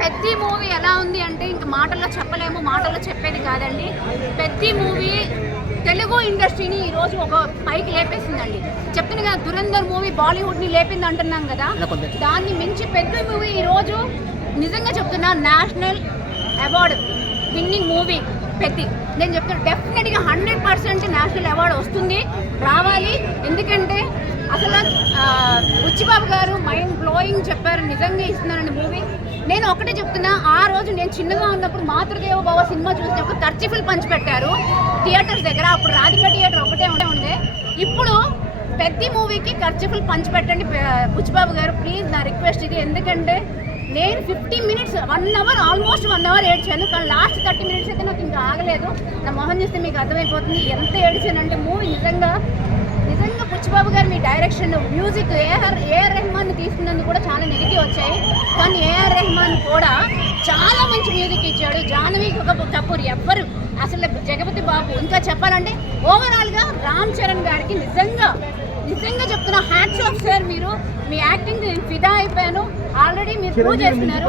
పెద్ద మూవీ ఎలా ఉంది అంటే ఇంకా మాటల్లో చెప్పలేము, మాటల్లో చెప్పేది కాదండి. పెద్ద మూవీ తెలుగు ఇండస్ట్రీని ఈరోజు ఒక పైకి లేపేసిందండి. చెప్తున్నా కదా, దురంధర్ మూవీ బాలీవుడ్ని లేపింది అంటున్నాం కదా, దాన్ని మించి పెద్ద మూవీ ఈరోజు నిజంగా చెప్తున్నా నేషనల్ అవార్డు విన్నింగ్ మూవీ పెద్ద. నేను చెప్తున్నా డెఫినెట్గా 100% నేషనల్ అవార్డు వస్తుంది, రావాలి. ఎందుకంటే అసలు బుచ్చిబాబు గారు మైండ్ బ్లోయింగ్ చెప్పారు, నిజంగా ఇస్తున్నారండి మూవీ. నేను ఒకటే చెప్తున్నా, ఆ రోజు నేను చిన్నగా ఉన్నప్పుడు మాతృదేవ భవ సినిమా చూస్తే ఒక కర్చీఫులు పంచిపెట్టారు థియేటర్స్ దగ్గర. అప్పుడు రాధిక థియేటర్ ఒకటే ఉండే. ఇప్పుడు పెద్ద మూవీకి కర్చీఫులు పంచిపెట్టండి బుచ్చిబాబు గారు, ప్లీజ్. నా రిక్వెస్ట్ ఇది. ఎందుకంటే నేను 50 మినిట్స్ 1 అవర్ ఆల్మోస్ట్ 1 అవర్ ఏడ్చాను, కానీ లాస్ట్ 30 మినిట్స్ అయితే నాకు ఇంకా ఆగలేదు. నా మొహం చూస్తే మీకు అర్థమైపోతుంది ఎంత ఏడ్చానంటే. మూవీ నిజంగా బుచ్చిబాబు గారు మీ డైరెక్షన్, మ్యూజిక్, ఏఆర్ రెహమాన్ తీసుకున్నందుకు కూడా చాలా నెగిటివ్ వచ్చాయి, కానీ ఏఆర్ రెహమాన్ కూడా చాలా మంచి మ్యూజిక్ ఇచ్చాడు. జాహ్నవి కపూర్ ఎవ్వరు అసలు, జగపతి బాబు, ఇంకా చెప్పాలంటే ఓవరాల్గా రామ్ చరణ్ గారికి నిజంగా చెప్తున్నా హ్యాట్స్ ఆఫ్ సార్. మీరు మీ యాక్టింగ్ ఫిదా అయిపోయాను. ఆల్రెడీ మీరు ప్రూవ్ చేస్తున్నారు.